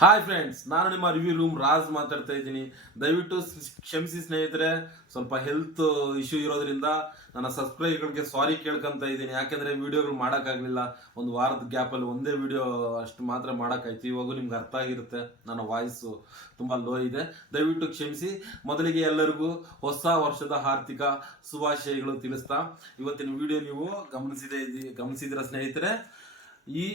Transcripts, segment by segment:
Hi friends ನಾನು ನಿಮ್ಮ review room Raj ಮಾತಾಡ್ತಾ ಇದ್ದೀನಿ. ದಯವಿಟ್ಟು ಕ್ಷಮಿಸಿ ಸ್ನೇಹಿತರೆ, ಸ್ವಲ್ಪ ಹೆಲ್ತ್ ಇಶ್ಯೂ ಇರೋದ್ರಿಂದ ನನ್ನ ಸಬ್ಸ್ಕ್ರೈಬರ್ಗಳಿಗೆ ಸಾರಿ ಕೇಳ್ಕೊಂತ ಇದ್ದೀನಿ. ಯಾಕೆಂದ್ರೆ ವಿಡಿಯೋಗಳು ಮಾಡೋಕ್ಕಾಗಲಿಲ್ಲ. ಒಂದು ವಾರದ ಗ್ಯಾಪಲ್ಲಿ ಒಂದೇ ವಿಡಿಯೋ ಅಷ್ಟು ಮಾತ್ರ ಮಾಡೋಕ್ಕಾಯ್ತು. ಇವಾಗೂ ನಿಮ್ಗೆ ಅರ್ಥ ಆಗಿರುತ್ತೆ, ನನ್ನ ವಾಯ್ಸು ತುಂಬ ಲೋ ಇದೆ. ದಯವಿಟ್ಟು ಕ್ಷಮಿಸಿ. ಮೊದಲಿಗೆ ಎಲ್ಲರಿಗೂ ಹೊಸ ವರ್ಷದ ಆರ್ಥಿಕ ಶುಭಾಶಯಗಳು ತಿಳಿಸ್ತಾ. ಇವತ್ತಿನ ವಿಡಿಯೋ ನೀವು ಗಮನಿಸಿದೆ ಗಮನಿಸಿದ್ರ ಸ್ನೇಹಿತರೆ? ಈ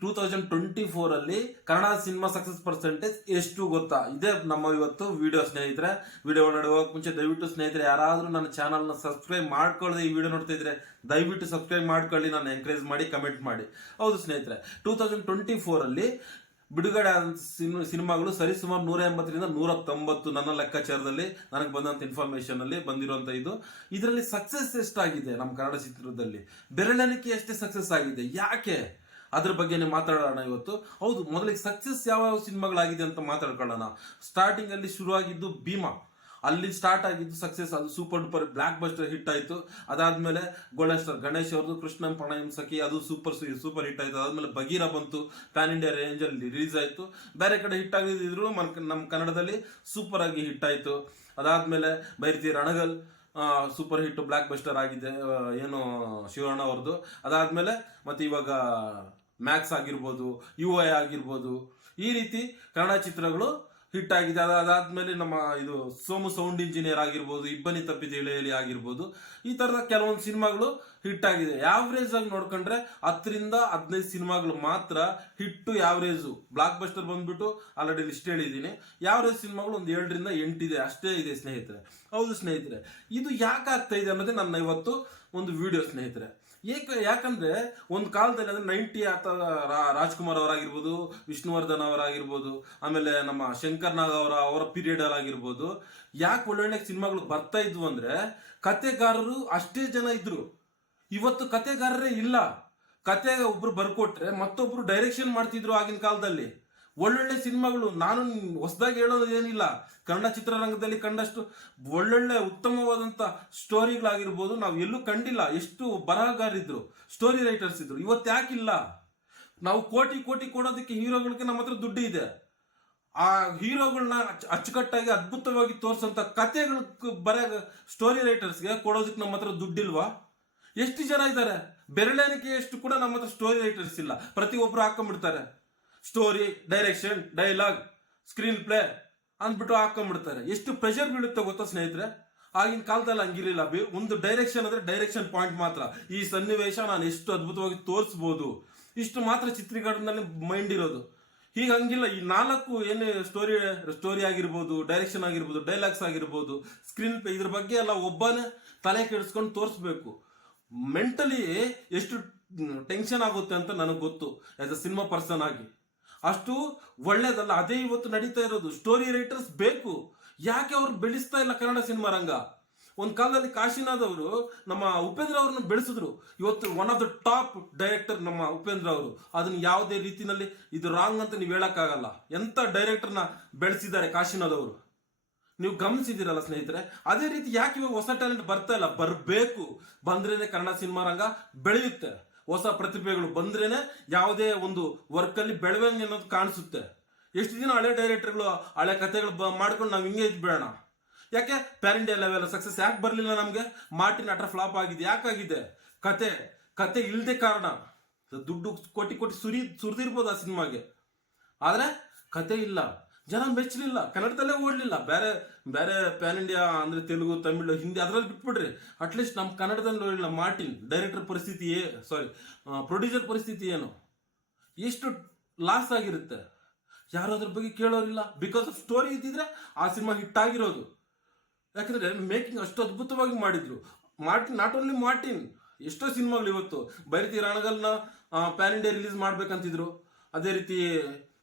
ಟೂ ತೌಸಂಡ್ ಟ್ವೆಂಟಿ ಫೋರಲ್ಲಿ ಕನ್ನಡ ಸಿನಿಮಾ ಸಕ್ಸಸ್ ಪರ್ಸೆಂಟೇಜ್ ಎಷ್ಟು ಗೊತ್ತಾ? ಇದೇ ನಮ್ಮ ಇವತ್ತು ವಿಡಿಯೋ ಸ್ನೇಹಿತರೆ. ವಿಡಿಯೋ ನೋಡುವಾಗ ಮುಂಚೆ ದಯವಿಟ್ಟು ಸ್ನೇಹಿತರೆ, ಯಾರಾದರೂ ನನ್ನ ಚಾನಲ್ನ ಸಬ್ಸ್ಕ್ರೈಬ್ ಮಾಡ್ಕೊಳ್ಳದೆ ಈ ವಿಡಿಯೋ ನೋಡ್ತಾ ಇದ್ರೆ, ದಯವಿಟ್ಟು ಸಬ್ಸ್ಕ್ರೈಬ್ ಮಾಡ್ಕೊಳ್ಳಿ, ನಾನು ಎನ್ಕರೇಜ್ ಮಾಡಿ ಕಮೆಂಟ್ ಮಾಡಿ. ಹೌದು ಸ್ನೇಹಿತರೆ ಟೂ ತೌಸಂಡ್ ಟ್ವೆಂಟಿ ಫೋರ್ ಅಲ್ಲಿ ಬಿಡುಗಡೆ ಸಿನಿಮಾಗಳು ಸರಿಸುಮಾರು ನೂರ ಎಂಬತ್ತರಿಂದ ನೂರ ತೊಂಬತ್ತು ನನ್ನ ಲೆಕ್ಕಾಚಾರದಲ್ಲಿ ನನಗೆ ಬಂದಂತ ಇನ್ಫಾರ್ಮೇಶನ್ ಅಲ್ಲಿ ಬಂದಿರುವಂತ ಇದು. ಇದರಲ್ಲಿ ಸಕ್ಸಸ್ ಎಷ್ಟಾಗಿದೆ ನಮ್ಮ ಕನ್ನಡ ಚಿತ್ರದಲ್ಲಿ? ಬೆರಳೆಣಿಕೆ ಎಷ್ಟೇ ಸಕ್ಸಸ್ ಆಗಿದೆ? ಯಾಕೆ? ಅದ್ರ ಬಗ್ಗೆನೇ ಮಾತಾಡೋಣ ಇವತ್ತು. ಹೌದು, ಮೊದಲಿಗೆ ಸಕ್ಸಸ್ ಯಾವ ಯಾವ ಸಿನಿಮಾಗಳಾಗಿದೆ ಅಂತ ಮಾತಾಡ್ಕೊಳ್ಳೋಣ. ಸ್ಟಾರ್ಟಿಂಗ್ ಅಲ್ಲಿ ಶುರುವಾಗಿದ್ದು ಭೀಮಾ. ಅಲ್ಲಿ ಸ್ಟಾರ್ಟ್ ಆಗಿದ್ದು ಸಕ್ಸಸ್ ಅದು super duper blockbuster hit ಆಯಿತು. ಅದಾದ್ಮೇಲೆ ಗೋಲ್ಡನ್ ಗಣೇಶ್ ಅವ್ರದ್ದು ಕೃಷ್ಣ ಪ್ರಣಯಂ ಸಖಿ, ಅದು ಸೂಪರ್ ಸೂಪರ್ ಹಿಟ್ ಆಯಿತು. ಅದಾದ್ಮೇಲೆ ಬಗೀರ ಬಂತು ಪ್ಯಾನ್ ಇಂಡಿಯಾ ರೇಂಜ್ ಅಲ್ಲಿ ರಿಲೀಸ್ ಆಯಿತು. ಬೇರೆ ಕಡೆ ಹಿಟ್ ಆಗಿದ್ರು ನಮ್ಮ ಕನ್ನಡದಲ್ಲಿ ಸೂಪರ್ ಆಗಿ ಹಿಟ್ ಆಯಿತು. ಅದಾದ್ಮೇಲೆ Bairathi Ranagal super hit blockbuster ಆಗಿದೆ ಏನು, ಶಿವಣ್ಣ ಅವ್ರದ್ದು. ಅದಾದ್ಮೇಲೆ ಮತ್ತೆ ಇವಾಗ ಮ್ಯಾಕ್ಸ್ ಆಗಿರ್ಬೋದು ಯು ಐ ಆಗಿರ್ಬೋದು, ಈ ರೀತಿ ಕನ್ನಡ ಚಿತ್ರಗಳು ಹಿಟ್ ಆಗಿದೆ. ಅದ- ಅದಾದ್ಮೇಲೆ ನಮ್ಮ ಇದು ಸೋಮು ಸೌಂಡ್ ಇಂಜಿನಿಯರ್ ಆಗಿರ್ಬೋದು, ಇಬ್ಬನಿ ತಪ್ಪಿದ ಎಳೆಯಲಿ ಆಗಿರ್ಬೋದು, ಈ ತರದ ಕೆಲವೊಂದು ಸಿನಿಮಾಗಳು ಹಿಟ್ ಆಗಿದೆ. ಯಾವ್ರೇಜ್ ಆಗಿ ನೋಡ್ಕೊಂಡ್ರೆ ಹತ್ತರಿಂದ ಹದಿನೈದು ಸಿನಿಮಾಗಳು ಮಾತ್ರ ಹಿಟ್ಟು ಯಾವ್ರೇಜು ಬ್ಲಾಕ್ ಬಸ್ಟರ್ ಬಂದ್ಬಿಟ್ಟು ಆಲ್ರೆಡಿ ಲಿಸ್ಟ್ ಹೇಳಿದ್ದೀನಿ. ಯಾವ್ರೇಜ್ ಸಿನಿಮಾಗಳು ಒಂದು ಏಳರಿಂದ ಎಂಟಿದೆ. ಅಷ್ಟೇ ಇದೆ ಸ್ನೇಹಿತರೆ. ಹೌದು ಸ್ನೇಹಿತರೆ. ಇದು ಯಾಕೆ ಆಗ್ತಾ ಇದೆ ಅನ್ನೋದೇ ನನ್ನ ಇವತ್ತು ಒಂದು ವಿಡಿಯೋ ಸ್ನೇಹಿತರೆ. ಏಕೆ, ಯಾಕಂದ್ರೆ ಒಂದು ಕಾಲದಲ್ಲಿ ಅಂದ್ರೆ ನೈಂಟಿ ಆತ ರಾಜ್ಕುಮಾರ್ ಅವರಾಗಿರ್ಬೋದು, ವಿಷ್ಣುವರ್ಧನ್ ಅವರಾಗಿರ್ಬೋದು, ಆಮೇಲೆ ನಮ್ಮ ಶಂಕರ್ ನಾಗ್ ಅವರ ಅವರ ಪೀರಿಯಡ್ ಆಗಿರ್ಬೋದು ಯಾಕೆ ಒಳ್ಳೊಳ್ಳೆ ಸಿನಿಮಾಗಳು ಬರ್ತಾ ಇದ್ವು ಅಂದ್ರೆ ಕತೆಗಾರರು ಅಷ್ಟೇ ಜನ ಇದ್ರು. ಇವತ್ತು ಕತೆಗಾರರೇ ಇಲ್ಲ. ಕತೆ ಒಬ್ರು ಬರ್ಕೊಟ್ರೆ ಮತ್ತೊಬ್ರು ಡೈರೆಕ್ಷನ್ ಮಾಡ್ತಿದ್ರು ಆಗಿನ ಕಾಲದಲ್ಲಿ. ಒಳ್ಳೊಳ್ಳೆ ಸಿನಿಮಾಗಳು. ನಾನು ಹೊಸದಾಗಿ ಹೇಳೋದು ಏನಿಲ್ಲ ಕನ್ನಡ ಚಿತ್ರರಂಗದಲ್ಲಿ ಕಂಡಷ್ಟು ಒಳ್ಳೊಳ್ಳೆ ಉತ್ತಮವಾದಂತ ಸ್ಟೋರಿಗಳಾಗಿರ್ಬೋದು. ನಾವು ಎಲ್ಲೂ ಕಂಡಿಲ್ಲ. ಎಷ್ಟು ಬರಹಗಾರಿದ್ರು, ಸ್ಟೋರಿ ರೈಟರ್ಸ್ ಇದ್ರು. ಇವತ್ತು ಯಾಕಿಲ್ಲ? ನಾವು ಕೋಟಿ ಕೋಟಿ ಕೊಡೋದಕ್ಕೆ ಹೀರೋಗಳಿಗೆ ನಮ್ಮ ಹತ್ರ ದುಡ್ಡು ಇದೆ. ಆ ಹೀರೋಗಳನ್ನ ಅಚ್ಚುಕಟ್ಟಾಗಿ ಅದ್ಭುತವಾಗಿ ತೋರಿಸೋಂಥ ಕಥೆಗಳ ಬರ ಸ್ಟೋರಿ ರೈಟರ್ಸ್ಗೆ ಕೊಡೋದಕ್ಕೆ ನಮ್ಮ ಹತ್ರ ದುಡ್ಡಿಲ್ವಾ? ಎಷ್ಟು ಜನ ಇದ್ದಾರೆ ಬೆರಳೆಣಿಕೆಯಷ್ಟು ಕೂಡ ನಮ್ಮ ಹತ್ರ ಸ್ಟೋರಿ ರೈಟರ್ಸ್ ಇಲ್ಲ. ಪ್ರತಿಯೊಬ್ಬರು ಹಾಕೊಂಡ್ಬಿಡ್ತಾರೆ. Story direction dialogue screenplay ಅಂದ್ಬಿಟ್ಟು ಹಾಕೊಂಡ್ಬಿಡ್ತಾರೆ. ಎಷ್ಟು ಪ್ರೆಷರ್ ಬೀಳುತ್ತೆ ಗೊತ್ತಾ ಸ್ನೇಹಿತರೆ? ಆಗಿನ ಕಾಲದಲ್ಲಿ ಹಂಗಿರಲಿಲ್ಲ. ಬಿ, ಒಂದು ಡೈರೆಕ್ಷನ್ ಅಂದ್ರೆ ಡೈರೆಕ್ಷನ್ ಪಾಯಿಂಟ್ ಮಾತ್ರ. ಈ ಸನ್ನಿವೇಶ ನಾನು ಎಷ್ಟು ಅದ್ಭುತವಾಗಿ ತೋರಿಸ್ಬೋದು. ಇಷ್ಟು ಮಾತ್ರ ಚಿತ್ರೀಕರಣದಲ್ಲಿ ಮೈಂಡ್ ಇರೋದು. ಈಗ ಹಂಗಿಲ್ಲ. ಈ ನಾಲ್ಕು ಏನು ಸ್ಟೋರಿ ಸ್ಟೋರಿ ಆಗಿರ್ಬೋದು ಡೈರೆಕ್ಷನ್ ಆಗಿರ್ಬೋದು ಡೈಲಾಗ್ಸ್ ಆಗಿರ್ಬೋದು ಸ್ಕ್ರೀನ್ ಪ್ಲೇ ಇದ್ರ ಬಗ್ಗೆ ಎಲ್ಲ ಒಬ್ಬನೇ ತಲೆ ಕೆಡಿಸ್ಕೊಂಡು ತೋರಿಸ್ಬೇಕು. ಮೆಂಟಲಿ ಎಷ್ಟು ಟೆನ್ಷನ್ ಆಗುತ್ತೆ ಅಂತ ನನಗೆ ಗೊತ್ತು. ಆಸ್ ಅ ಸಿನಿಮಾ ಪರ್ಸನ್ ಆಗಿ. ಅಷ್ಟು ಒಳ್ಳೇದಲ್ಲ. ಅದೇ ಇವತ್ತು ನಡೀತಾ ಇರೋದು. ಸ್ಟೋರಿ ರೈಟರ್ಸ್ ಬೇಕು. ಯಾಕೆ ಅವ್ರು ಬೆಳೆಸ್ತಾ ಇಲ್ಲ ಕನ್ನಡ ಸಿನಿಮಾ ರಂಗ? ಒಂದ್ ಕಾಲದಲ್ಲಿ ಕಾಶಿನಾಥ್ ಅವರು ನಮ್ಮ ಉಪೇಂದ್ರ ಅವ್ರನ್ನ ಬೆಳೆಸಿದ್ರು. ಇವತ್ತು one of the top director ನಮ್ಮ ಉಪೇಂದ್ರ ಅವರು. ಅದನ್ನ ಯಾವುದೇ ರೀತಿನಲ್ಲಿ ಇದು ರಾಂಗ್ ಅಂತ ನೀವು ಹೇಳಕ್ಕಾಗಲ್ಲ. ಎಂತ ಡೈರೆಕ್ಟರ್ನ ಬೆಳೆಸಿದ್ದಾರೆ ಕಾಶಿನಾಥ್ ಅವರು? ನೀವು ಗಮನಿಸಿದಿರಲ್ಲ ಸ್ನೇಹಿತರೆ? ಅದೇ ರೀತಿ ಯಾಕೆ ಇವಾಗ ಹೊಸ ಟ್ಯಾಲೆಂಟ್ ಬರ್ತಾ ಇಲ್ಲ? ಬರಬೇಕು. ಬಂದ್ರೇನೆ ಕನ್ನಡ ಸಿನಿಮಾ ರಂಗ ಬೆಳೆಯುತ್ತೆ. ಹೊಸ ಪ್ರತಿಭೆಗಳು ಬಂದ್ರೇನೆ ಯಾವುದೇ ಒಂದು ವರ್ಕ್ ಅಲ್ಲಿ ಬೆಳವಣಿಗೆ ಅನ್ನೋದು ಕಾಣಿಸುತ್ತೆ. ಎಷ್ಟು ದಿನ ಹಳೆ ಡೈರೆಕ್ಟರ್ಗಳು ಹಳೆ ಕಥೆಗಳು ಬ- ಮಾಡ್ಕೊಂಡು ನಾವು ಹಿಂಗೆ ಇದ್ಬೇಡ ಯಾಕೆ? ಪ್ಯಾನ್ ಇಂಡಿಯಾ ಲೆವೆಲ್ ಸಕ್ಸಸ್ ಯಾಕೆ ಬರಲಿಲ್ಲ ನಮಗೆ? ಮಾರ್ಟಿನ್ ಅಟ್ರ ಫ್ಲಾಪ್ ಆಗಿದೆ. ಯಾಕಾಗಿದೆ ಕತೆ ಕತೆ ಇಲ್ಲದೆ ಕಾರಣ. ದುಡ್ಡು ಕೋಟಿ ಕೋಟಿ ಸುರಿ, ಸುರಿದಿರ್ಬೋದು ಆ ಸಿನಿಮಾಗೆ. ಆದರೆ ಕತೆ ಇಲ್ಲ. ಜನ ಮೆಚ್ಚಲಿಲ್ಲ, ಕನ್ನಡದಲ್ಲೇ ಓಡಲಿಲ್ಲ. ಬೇರೆ ಬೇರೆ ಪ್ಯಾನ್ ಇಂಡಿಯಾ ಅಂದ್ರೆ ತೆಲುಗು, ತಮಿಳು, ಹಿಂದಿ ಅದರಲ್ಲಿ ಬಿಟ್ಬಿಡ್ರಿ. ಅಟ್ಲೀಸ್ಟ್ ನಮ್ಮ ಕನ್ನಡದಲ್ಲಿ ಓಡಿಲ್ಲ ಮಾರ್ಟಿನ್ ಡೈರೆಕ್ಟರ್ ಪರಿಸ್ಥಿತಿ ಸಾರಿ ಪ್ರೊಡ್ಯೂಸರ್ ಪರಿಸ್ಥಿತಿ ಏನು? ಎಷ್ಟು ಲಾಸ್ ಆಗಿರುತ್ತೆ? ಯಾರು ಅದ್ರ ಬಗ್ಗೆ ಕೇಳೋರಿಲ್ಲ. ಬಿಕಾಸ್ ಆಫ್ ಸ್ಟೋರಿ ಇದ್ದಿದ್ರೆ ಆ ಸಿನಿಮಾ ಹಿಟ್ ಆಗಿರೋದು. ಯಾಕಂದ್ರೆ ಮೇಕಿಂಗ್ ಅಷ್ಟು ಅದ್ಭುತವಾಗಿ ಮಾಡಿದ್ರು. ಮಾರ್ಟಿನ್ ನಾಟ್ ಓನ್ಲಿ ಮಾರ್ಟಿನ್ ಎಷ್ಟೋ ಸಿನಿಮಾಗಳು ಇವತ್ತು ಬೈರತಿ ರಣಗಲ್ನ ಪ್ಯಾನ್ ಇಂಡಿಯಾ ರಿಲೀಸ್ ಮಾಡ್ಬೇಕಂತಿದ್ರು. ಅದೇ ರೀತಿ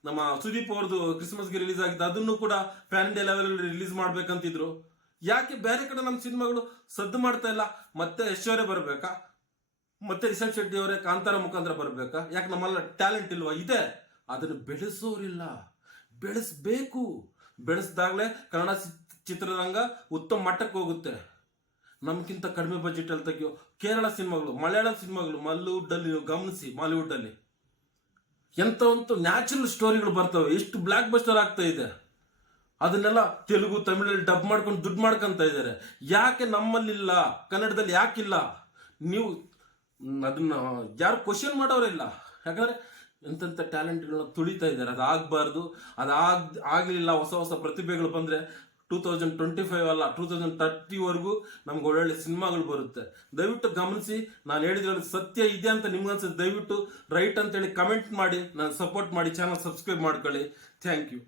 ನಮ್ಮ ಸುದೀಪ್ ಅವ್ರದ್ದು ಕ್ರಿಸ್ಮಸ್ಗೆ ರಿಲೀಸ್ ಆಗಿದ್ದು ಅದನ್ನು ಕೂಡ ಪ್ಯಾನ್ ಇಂಡಿಯಾ ಲೆವೆಲ್ ರಿಲೀಸ್ ಮಾಡ್ಬೇಕಂತಿದ್ರು. ಯಾಕೆ ಬೇರೆ ಕಡೆ ನಮ್ಮ ಸಿನಿಮಾಗಳು ಸದ್ದು ಮಾಡ್ತಾ ಇಲ್ಲ? ಮತ್ತೆ ಐಶ್ವರ್ಯ ಬರಬೇಕಾ? ಮತ್ತೆ ರಿಷಬ್ ಶೆಟ್ಟಿ ಅವರೇ ಕಾಂತಾರ ಮುಖಾಂತರ ಬರಬೇಕಾ? ಯಾಕೆ ನಮ್ಮಲ್ಲ ಟ್ಯಾಲೆಂಟ್ ಇಲ್ವಾ? ಇದೆ. ಅದನ್ನು ಬೆಳೆಸೋರಿಲ್ಲ. ಬೆಳೆಸ್ಬೇಕು. ಬೆಳೆಸ್ದಾಗ್ಲೇ ಕನ್ನಡ ಚಿತ್ರರಂಗ ಉತ್ತಮ ಮಟ್ಟಕ್ಕೆ ಹೋಗುತ್ತೆ. ನಮ್ಗಿಂತ ಕಡಿಮೆ ಬಜೆಟ್ ಅಲ್ಲಿ ತೆಗಿಯೋ ಕೇರಳ ಸಿನಿಮಾಗಳು, ಮಲಯಾಳಂ ಸಿನಿಮಾಗಳು ಮಲ್ಲಿವುಡ್ ಅಲ್ಲಿ ನೀವು ಗಮನಿಸಿ ಮಾಲಿವುಡ್ ಎಂಥವಂತೂ ನ್ಯಾಚುರಲ್ ಸ್ಟೋರಿಗಳು ಬರ್ತವೆ. ಎಷ್ಟು ಬ್ಲ್ಯಾಕ್ ಬಸ್ಟರ್ ಆಗ್ತಾ ಇದೆ. ಅದನ್ನೆಲ್ಲ ತೆಲುಗು, ತಮಿಳಲ್ಲಿ ಡಬ್ ಮಾಡ್ಕೊಂಡು ದುಡ್ಡು ಮಾಡ್ಕೊಂತ ಇದ್ದಾರೆ. ಯಾಕೆ ನಮ್ಮಲ್ಲಿಲ್ಲ? ಕನ್ನಡದಲ್ಲಿ ಯಾಕಿಲ್ಲ? ನೀವು ಅದನ್ನು ಅದನ್ನ ಯಾರು ಕ್ವಶನ್ ಮಾಡೋರಿಲ್ಲ ಯಾಕಂದ್ರೆ ಎಂತೆಂಥ ಟ್ಯಾಲೆಂಟ್ಗಳನ್ನ ತುಳಿತಾ ಇದ್ದಾರೆ. ಅದಾಗಬಾರ್ದು. ಅದಾಗ, ಆಗಲಿಲ್ಲ ಹೊಸ ಹೊಸ ಪ್ರತಿಭೆಗಳು ಬಂದರೆ ಟೂ ತೌಸಂಡ್ ಟ್ವೆಂಟಿ ಫೈವ್ ಅಲ್ಲ ಟೂ ತೌಸಂಡ್ ತರ್ಟಿವರೆಗೂ ನಮ್ಗೆ ಒಳ್ಳೊಳ್ಳೆ ಸಿನಿಮಾಗಳು ಬರುತ್ತೆ. ದಯವಿಟ್ಟು ಗಮನಿಸಿ, ನಾನು ಹೇಳಿದ್ರೆ ಸತ್ಯ ಇದೆ ಅಂತ ನಿಮ್ಗೆ ಅನ್ಸುತ್ತೆ, ದಯವಿಟ್ಟು ರೈಟ್ ಅಂತೇಳಿ ಕಮೆಂಟ್ ಮಾಡಿ, ನಾನು ಸಪೋರ್ಟ್ ಮಾಡಿ ಚಾನಲ್ ಸಬ್ಸ್ಕ್ರೈಬ್ ಮಾಡ್ಕೊಳ್ಳಿ. Thank you